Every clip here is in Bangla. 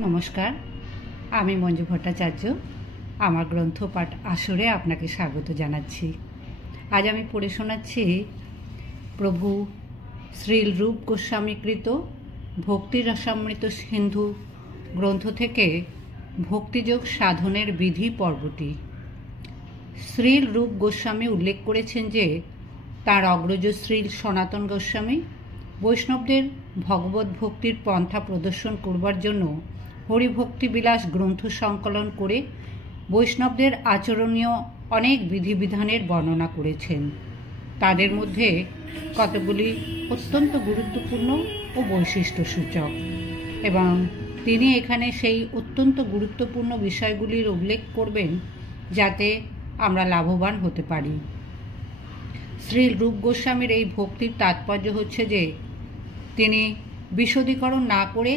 নমস্কার, আমি মঞ্জু ভট্টাচার্য। আমার গ্রন্থপাঠ আসরে আপনাকে স্বাগত জানাচ্ছি। আজ আমি পড়ে শোনাচ্ছি প্রভু শ্রীল রূপ গোস্বামীকৃত ভক্তি রসামৃত সিন্ধু গ্রন্থ থেকে ভক্তিযোগ সাধনের বিধি পর্বটি। শ্রীল রূপ গোস্বামী উল্লেখ করেছেন যে তাঁর অগ্রজ শ্রীল সনাতন গোস্বামী বৈষ্ণবদের ভগবত ভক্তির পন্থা প্রদর্শন করবার জন্য হরিভক্তি বিলাস গ্রন্থ সংকলন করে বৈষ্ণবদের আচরণীয় অনেক বিধিবিধানের বর্ণনা করেছেন। তাদের মধ্যে কতগুলি অত্যন্ত গুরুত্বপূর্ণ ও বৈশিষ্ট্যসূচক, এবং তিনি এখানে সেই অত্যন্ত গুরুত্বপূর্ণ বিষয়গুলির উল্লেখ করবেন যাতে আমরা লাভবান হতে পারি। শ্রী রূপ গোস্বামীর এই ভক্তির তাৎপর্য হচ্ছে যে তিনি বিশদীকরণ না করে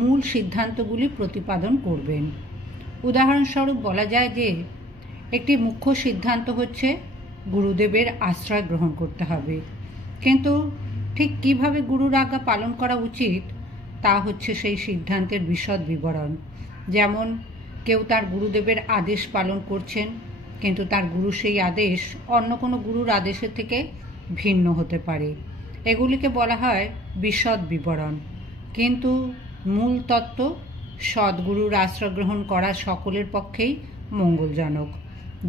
মূল সিদ্ধান্তগুলি প্রতিপাদন করবেন। উদাহরণস্বরূপ বলা যায় যে একটি মুখ্য সিদ্ধান্ত হচ্ছে গুরুদেবের আশ্রয় গ্রহণ করতে হবে, কিন্তু ঠিক কিভাবে গুরুর আজ্ঞা পালন করা উচিত তা হচ্ছে সেই সিদ্ধান্তের বিশদ বিবরণ। যেমন কেউ তার গুরুদেবের আদেশ পালন করছেন, কিন্তু তার গুরু সেই আদেশ অন্য কোনো গুরুর আদেশের থেকে ভিন্ন হতে পারে। এগুলিকে বলা হয় বিশদ বিবরণ, কিন্তু মূল তত্ত্ব সদ্গুরুর আশ্রয় গ্রহণ করা সকলের পক্ষেই মঙ্গলজনক,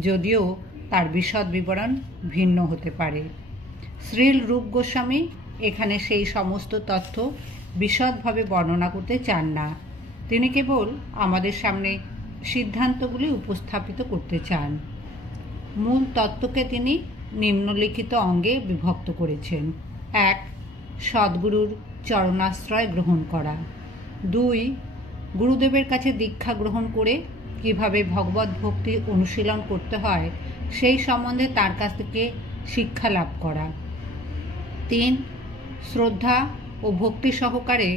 যদিও তার বিশদ বিবরণ ভিন্ন হতে পারে। শ্রীল রূপ গোস্বামী এখানে সেই সমস্ত তথ্য বিশদভাবে বর্ণনা করতে চান না। তিনি কেবল আমাদের সামনে সিদ্ধান্তগুলি উপস্থাপিত করতে চান। মূল তত্ত্বকে তিনি নিম্নলিখিত অঙ্গে বিভক্ত করেছেন। 1. সদ্গুরুর চরণাশ্রয় গ্রহণ করা। 2. গুরুদেবের কাছে দীক্ষা গ্রহণ করে কিভাবে ভগবত ভক্তি অনুশীলন করতে হয় সেই সম্বন্ধে তার কাছ থেকে শিক্ষা লাভ করা। 3. শ্রদ্ধা ও ভক্তি সহকারে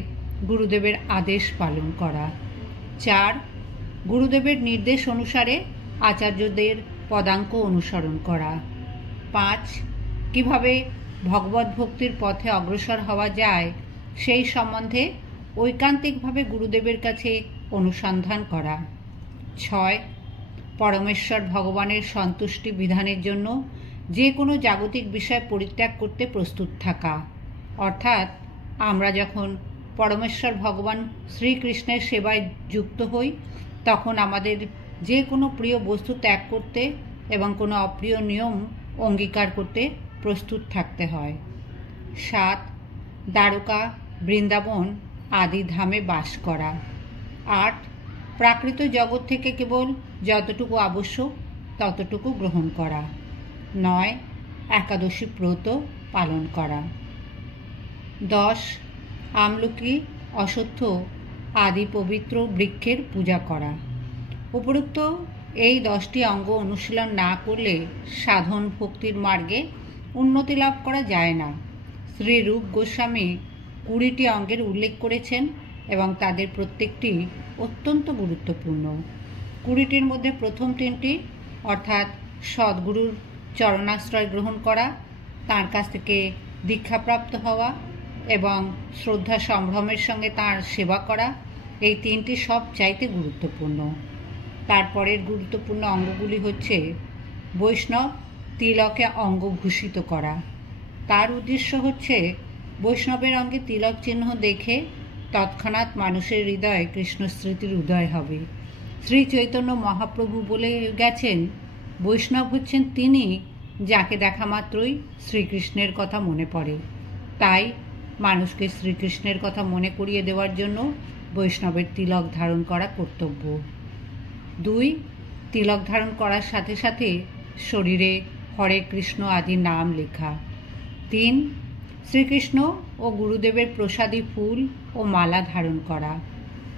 গুরুদেবের আদেশ পালন করা। 4. গুরুদেবের নির্দেশ অনুসারে আচার্যদের পদাঙ্ক অনুসরণ করা। 5. কিভাবে ভগবত ভক্তির পথে অগ্রসর হওয়া যায় সেই সম্বন্ধে ঐকান্তিকভাবে গুরুদেবের কাছে অনুসন্ধান করা। 6. পরমেশ্বর ভগবানের সন্তুষ্টি বিধানের জন্য যে কোনো জাগতিক বিষয় পরিত্যাগ করতে প্রস্তুত থাকা, অর্থাৎ আমরা যখন পরমেশ্বর ভগবান শ্রীকৃষ্ণের সেবায় যুক্ত হই তখন আমাদের যে কোনো প্রিয় বস্তু ত্যাগ করতে এবং কোনো অপ্রিয় নিয়ম অঙ্গীকার করতে প্রস্তুত থাকতে হয়। 7. দ্বারকা, বৃন্দাবন আদি ধামে বাস করা। 8. প্রাকৃত জগৎ থেকে কেবল যতটুকু আবশ্যক ততটুকু গ্রহণ করা। 9. একাদশী ব্রত পালন করা। 10. আমলকি, অশ্বত্থ আদি পবিত্র বৃক্ষের পূজা করা। উপরোক্ত এই 10টি অঙ্গ অনুশীলন না করলে সাধন ভক্তির মার্গে উন্নতি লাভ করা যায় না। শ্রী রূপ গোস্বামী 20টি অঙ্গের উল্লেখ করেছেন এবং তাদের প্রত্যেকটি অত্যন্ত গুরুত্বপূর্ণ। 20টির মধ্যে প্রথম 3টি অর্থাৎ সদ্গুরুর চরণাশ্রয় গ্রহণ করা, তাঁর কাছ থেকে দীক্ষাপ্রাপ্ত হওয়া এবং শ্রদ্ধা সম্ভ্রমের সঙ্গে তাঁর সেবা করা, এই 3টি সব চাইতে গুরুত্বপূর্ণ। তারপরের গুরুত্বপূর্ণ অঙ্গগুলি হচ্ছে বৈষ্ণব তিলকে অঙ্গভূষিত করা। তার উদ্দেশ্য হচ্ছে বৈষ্ণবের অঙ্গে তিলক চিহ্ন দেখে তৎক্ষণাৎ মানুষের হৃদয়ে কৃষ্ণ স্মৃতির উদয় হবে। শ্রী চৈতন্য মহাপ্রভু বলে গেছেন, বৈষ্ণব হচ্ছেন তিনি যাকে দেখা মাত্রই শ্রীকৃষ্ণের কথা মনে পড়ে। তাই মানুষকে শ্রীকৃষ্ণের কথা মনে করিয়ে দেওয়ার জন্য বৈষ্ণবের তিলক ধারণ করা কর্তব্য। 2. তিলক ধারণ করার সাথে সাথে শরীরে হরে কৃষ্ণ আদি নাম লেখা। 3. শ্রীকৃষ্ণ ও গুরুদেবের প্রসাদী ফুল ও মালা ধারণ করা।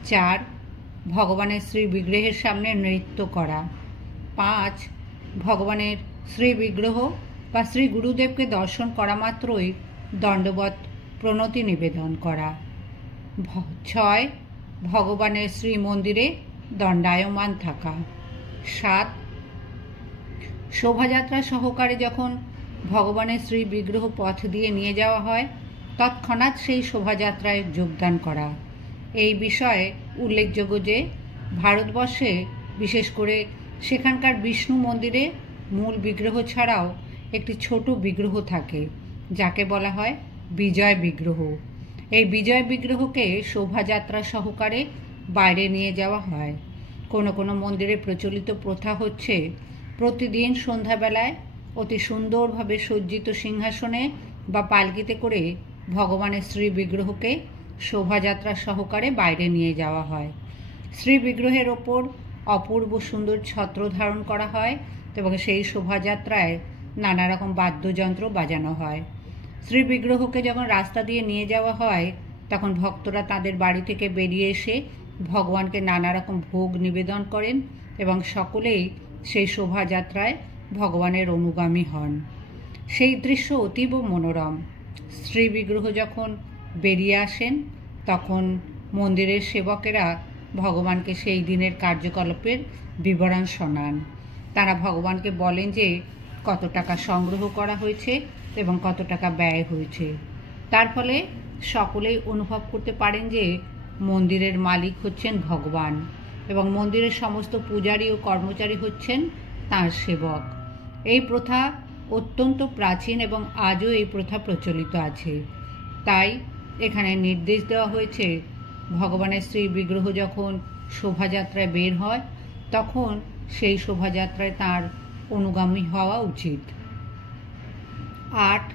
4. ভগবানের শ্রী বিগ্রহের সামনে নৃত্য করা। 5. ভগবানের শ্রী বিগ্রহ বা শ্রী গুরুদেবকে দর্শন করা মাত্রই দণ্ডবৎ প্রণতি নিবেদন করা। 6. ভগবানের শ্রী মন্দিরে দণ্ডায়মান থাকা। 7. শোভাযাত্রা সহকারে যখন ভগবানের শ্রী বিগ্রহ পথ দিয়ে নিয়ে যাওয়া হয় তৎক্ষণাৎ সেই শোভাযাত্রায় যোগদান করা। এই বিষয়ে উল্লেখযোগ্য যে ভারতবর্ষে বিশেষ করে সেখানকার বিষ্ণু মন্দিরে মূল বিগ্রহ ছাড়াও একটি ছোট বিগ্রহ থাকে, যাকে বলা হয় বিজয় বিগ্রহ। এই বিজয় বিগ্রহকে শোভাযাত্রা সহকারে বাইরে নিয়ে যাওয়া হয়। কোনো কোনো মন্দিরে প্রচলিত প্রথা হচ্ছে প্রতিদিন সন্ধ্যাবেলায় অতি সুন্দরভাবে সজ্জিত সিংহাসনে বা পালকিতে করে ভগবানের শ্রী বিগ্রহকে শোভাযাত্রা সহকারে বাইরে নিয়ে যাওয়া হয়। শ্রী বিগ্রহের ওপর অপূর্ব সুন্দর ছত্র ধারণ করা হয় এবং সেই শোভাযাত্রায় নানা রকম বাদ্যযন্ত্র বাজানো হয়। শ্রী বিগ্রহকে যখন রাস্তা দিয়ে নিয়ে যাওয়া হয় তখন ভক্তরা তাদের বাড়ি থেকে বেরিয়ে এসে ভগবানকে নানা রকম ভোগ নিবেদন করেন এবং সকলেই সেই শোভাযাত্রায় ভগবানের অনুগামী হন। সেই দৃশ্য অতীব মনোরম। শ্রী বিগ্রহ যখন বেরিয়ে আসেন তখন মন্দিরের সেবকেরা ভগবানকে সেই দিনের কার্যকলাপের বিবরণ শোনান। তারা ভগবানকে বলেন যে কত টাকা সংগ্রহ করা হয়েছে এবং কত টাকা ব্যয় হয়েছে। তার ফলে সকলেই অনুভব করতে পারেন যে মন্দিরের মালিক হচ্ছেন ভগবান এবং মন্দিরের সমস্ত পূজারী ও কর্মচারী হচ্ছেন তাঁর সেবক। এই প্রথা অত্যন্ত প্রাচীন এবং আজও এই প্রথা প্রচলিত আছে। তাই এখানে নির্দেশ দেওয়া হয়েছে ভগবানের শ্রী বিগ্রহ যখন শোভাযাত্রায় বের হয় তখন সেই শোভাযাত্রায় তাঁর অনুগামী হওয়া উচিত। 8.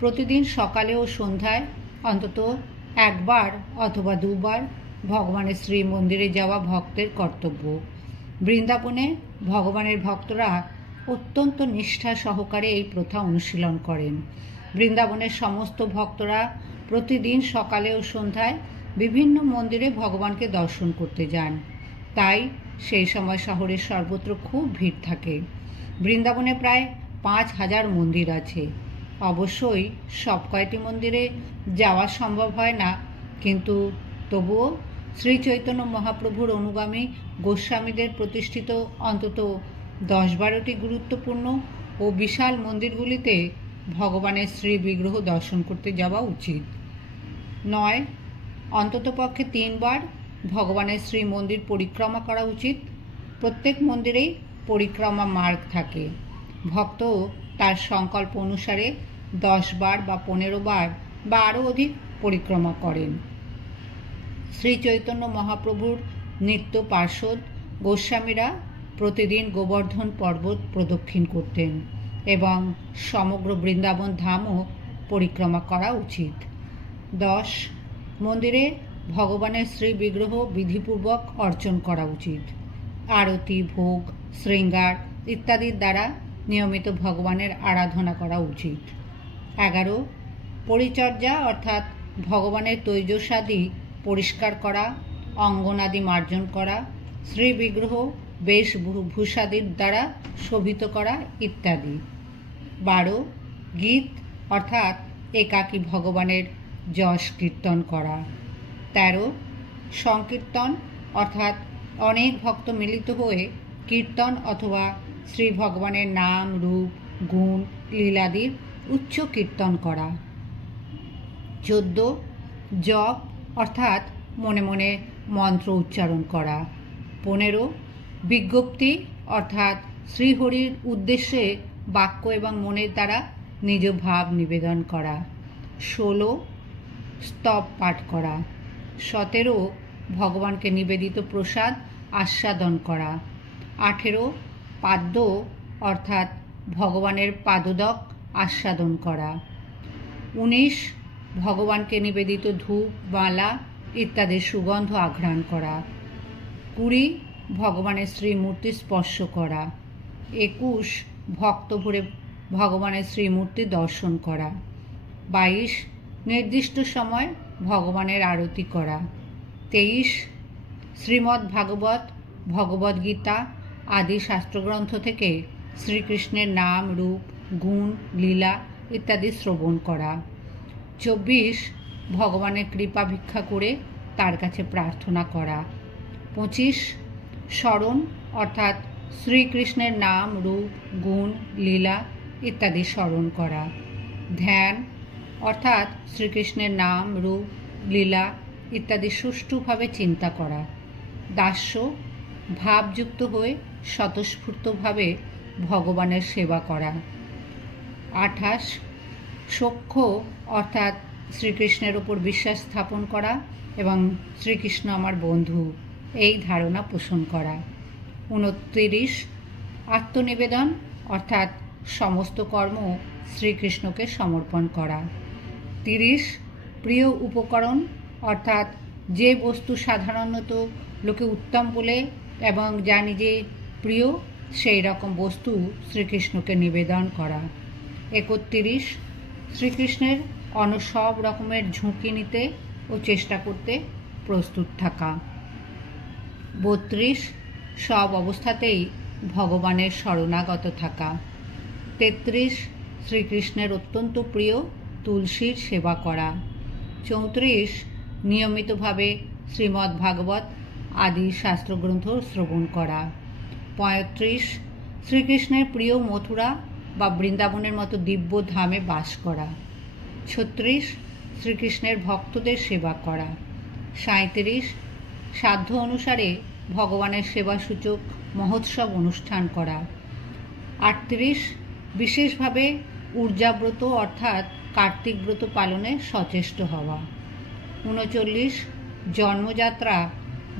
প্রতিদিন সকালে ও সন্ধ্যায় অন্তত একবার অথবা দুবার ভগবানের শ্রী মন্দিরে যাওয়া ভক্তের কর্তব্য। বৃন্দাবনে ভগবানের ভক্তরা অত্যন্ত নিষ্ঠা সহকারে এই প্রথা অনুশীলন করেন। বৃন্দাবনের সমস্ত ভক্তরা প্রতিদিন সকালে ও সন্ধ্যায় বিভিন্ন মন্দিরে ভগবানকে দর্শন করতে যান। তাই সেই সময় শহরের সর্বত্র খুব ভিড় থাকে। বৃন্দাবনে প্রায় 5000 মন্দির আছে। অবশ্যই সব কয়টি মন্দিরে যাওয়া সম্ভব হয় না, কিন্তু তবুও শ্রী চৈতন্য মহাপ্রভুর অনুগামী গোস্বামীদের প্রতিষ্ঠিত অন্তত 10-12টি গুরুত্বপূর্ণ ও বিশাল মন্দিরগুলিতে ভগবানের শ্রী বিগ্রহ দর্শন করতে যাওয়া উচিত। 9. অন্ততপক্ষে 3 বার ভগবানের শ্রী মন্দির পরিক্রমা করা উচিত। প্রত্যেক মন্দিরেই পরিক্রমা মার্গ থাকে। ভক্ত তার সংকল্প অনুসারে 10 বার বা 15 বার বা আরও অধিক পরিক্রমা করেন। শ্রী চৈতন্য মহাপ্রভুর নিত্য পার্ষদ গোস্বামীরা প্রতিদিন গোবর্ধন পর্বত প্রদক্ষিণ করতেন এবং সমগ্র বৃন্দাবন ধামও পরিক্রমা করা উচিত। 10. মন্দিরে ভগবানের শ্রী বিগ্রহ বিধিপূর্বক অর্চন করা উচিত। আরতি, ভোগ, শৃঙ্গার ইত্যাদির দ্বারা নিয়মিত ভগবানের আরাধনা করা উচিত। 11. পরিচর্যা অর্থাৎ ভগবানের তৈজসাদি পরিষ্কার করা, অঙ্গনাদি মার্জন করা, শ্রী বিগ্রহ বেশভূষাদির দ্বারা শোভিত করা ইত্যাদি। 12. গীত অর্থাৎ একাকী ভগবানের যশ কীর্তন করা। 13. সংকীর্তন অর্থাৎ অনেক ভক্ত মিলিত হয়ে কীর্তন অথবা শ্রী ভগবানের নাম, রূপ, গুণ, লীলাদির উচ্চ কীর্তন করা। 14. জপ অর্থাৎ মনে মনে মন্ত্র উচ্চারণ করা। 15. বিজ্ঞপ্তি অর্থাৎ শ্রীহরির উদ্দেশ্যে বাক্য এবং মনের দ্বারা নিজ ভাব নিবেদন করা। 16. স্তব পাঠ করা। 17. ভগবানকে নিবেদিত প্রসাদ আস্বাদন করা। 18. পাদ্য অর্থাৎ ভগবানের পাদদক আস্বাদন করা। 19. ভগবানকে নিবেদিত ধূপ, মালা ইত্যাদির সুগন্ধ আঘ্রাণ করা। 20. ভগবানের শ্রীমূর্তি স্পর্শ করা। 21. ভক্ত ভরে ভগবানের শ্রীমূর্তি দর্শন করা। 22. নির্দিষ্ট সময় ভগবানের আরতি করা। 23. শ্রীমদ্ ভাগবত, ভগবদ্গীতা আদি শাস্ত্রগ্রন্থ থেকে শ্রীকৃষ্ণের নাম, রূপ, গুণ, লীলা ইত্যাদি শ্রবণ করা। 24. ভগবানের কৃপা ভিক্ষা করে তার কাছে প্রার্থনা করা। 25. স্মরণ অর্থাৎ শ্রীকৃষ্ণের নাম, রূপ, গুণ, লীলা ইত্যাদি স্মরণ করা। ধ্যান অর্থাৎ শ্রীকৃষ্ণের নাম, রূপ, লীলা ইত্যাদি সুষ্ঠুভাবে চিন্তা করা। দাস্য ভাবযুক্ত হয়ে স্বতঃস্ফূর্তভাবে ভগবানের সেবা করা। 28 সখ্য অর্থাৎ শ্রীকৃষ্ণের ওপর বিশ্বাস স্থাপন করা এবং শ্রীকৃষ্ণ আমার বন্ধু এই ধারণা পোষণ করা। 29 আত্মনিবেদন অর্থাৎ সমস্ত কর্ম শ্রীকৃষ্ণকে সমর্পণ করা। 30 প্রিয় উপকরণ অর্থাৎ যে বস্তু সাধারণত লোকে উত্তম বলে এবং যা নিজে প্রিয় সেই রকম বস্তু শ্রীকৃষ্ণকে নিবেদন করা। 31 শ্রীকৃষ্ণের অন্য সব রকমের ঝুঁকি নিতে ও চেষ্টা করতে প্রস্তুত থাকা। 32 সব অবস্থাতেই ভগবানের শরণাগত থাকা। 33 শ্রীকৃষ্ণের অত্যন্ত প্রিয় তুলসীর সেবা করা। 34 নিয়মিতভাবে শ্রীমদ্ ভাগবত আদি শাস্ত্রগ্রন্থ শ্রবণ করা। 35 শ্রীকৃষ্ণের প্রিয় মথুরা বা বৃন্দাবনের মতো দিব্য ধামে বাস করা। 36 শ্রীকৃষ্ণের ভক্তদের সেবা করা। 37 সাধ্য অনুসারে ভগবানের সেবাসূচক মহোৎসব অনুষ্ঠান করা। 38 বিশেষভাবে ঊর্জাব্রত অর্থাৎ কার্তিক ব্রত পালনে সচেষ্ট হওয়া। 39 জন্মযাত্রা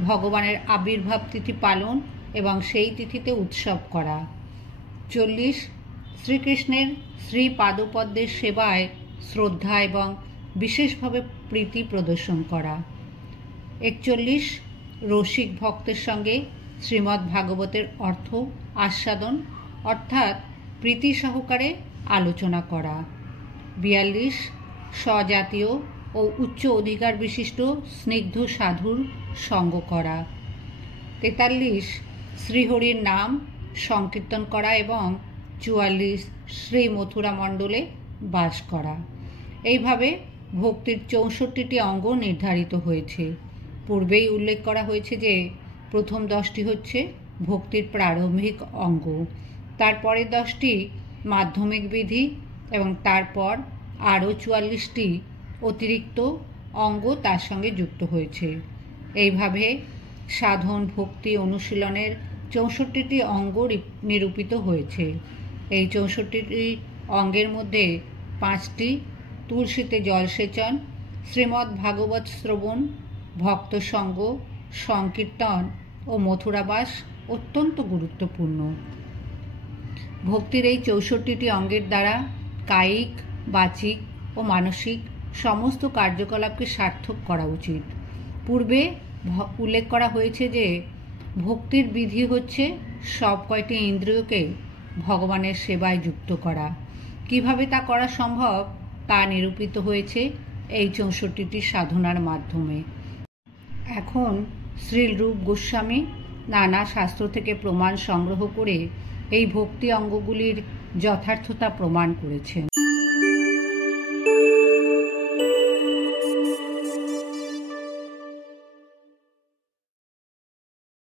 ভগবানের আবির্ভাব তিথি পালন এবং সেই তিথিতে উৎসব করা। 40 শ্রীকৃষ্ণের শ্রী পাদপদ্মের সেবায় শ্রদ্ধা এবং বিশেষভাবে প্রীতি প্রদর্শন করা। 41 রসিক ভক্তের সঙ্গে শ্রীমদ্ ভাগবতের অর্থ আস্বাদন অর্থাৎ প্রীতি সহকারে আলোচনা করা। 42 স্বজাতীয় ও উচ্চ অধিকার বিশিষ্ট স্নিগ্ধ সাধুর সঙ্গ করা। 43 শ্রীহরির নাম সংকীর্তন করা এবং 44 শ্রী মথুরা মণ্ডলে বাস করা। এইভাবে ভক্তির 64টি অঙ্গ নির্ধারিত হয়েছে। পূর্বেই উল্লেখ করা হয়েছে যে প্রথম 10টি হচ্ছে ভক্তির প্রারম্ভিক অঙ্গ, তারপরের 10টি মাধ্যমিক বিধি এবং তারপর আরও 44টি অতিরিক্ত অঙ্গ তার সঙ্গে যুক্ত হয়েছে। এইভাবে সাধন ভক্তি অনুশীলনের 64টি অঙ্গ নিরূপিত হয়েছে। এই 64টি অঙ্গের মধ্যে 5টি তুলসীতে জলসেচন, শ্রীমদ্ ভাগবত শ্রবণ, ভক্ত সঙ্গ, সংকীর্তন ও মথুরাবাস অত্যন্ত গুরুত্বপূর্ণ। ভক্তির এই 64টি অঙ্গের দ্বারা কায়িক, বাচিক ও মানসিক সমস্ত কার্যকলাপকে সার্থক করা উচিত। পূর্বে উল্লেখ করা হয়েছে যে ভক্তির বিধি হচ্ছে সব কয়টি ইন্দ্রিয়কে ভগবানের সেবায় যুক্ত করা। কিভাবে তা করা সম্ভব তা নিরূপিত হয়েছে এই 64টি সাধনার মাধ্যমে। এখন শ্রীল রূপ গোস্বামী নানা শাস্ত্র থেকে প্রমাণ সংগ্রহ করে এই ভক্তি অঙ্গগুলির যথার্থতা প্রমাণ করেছেন।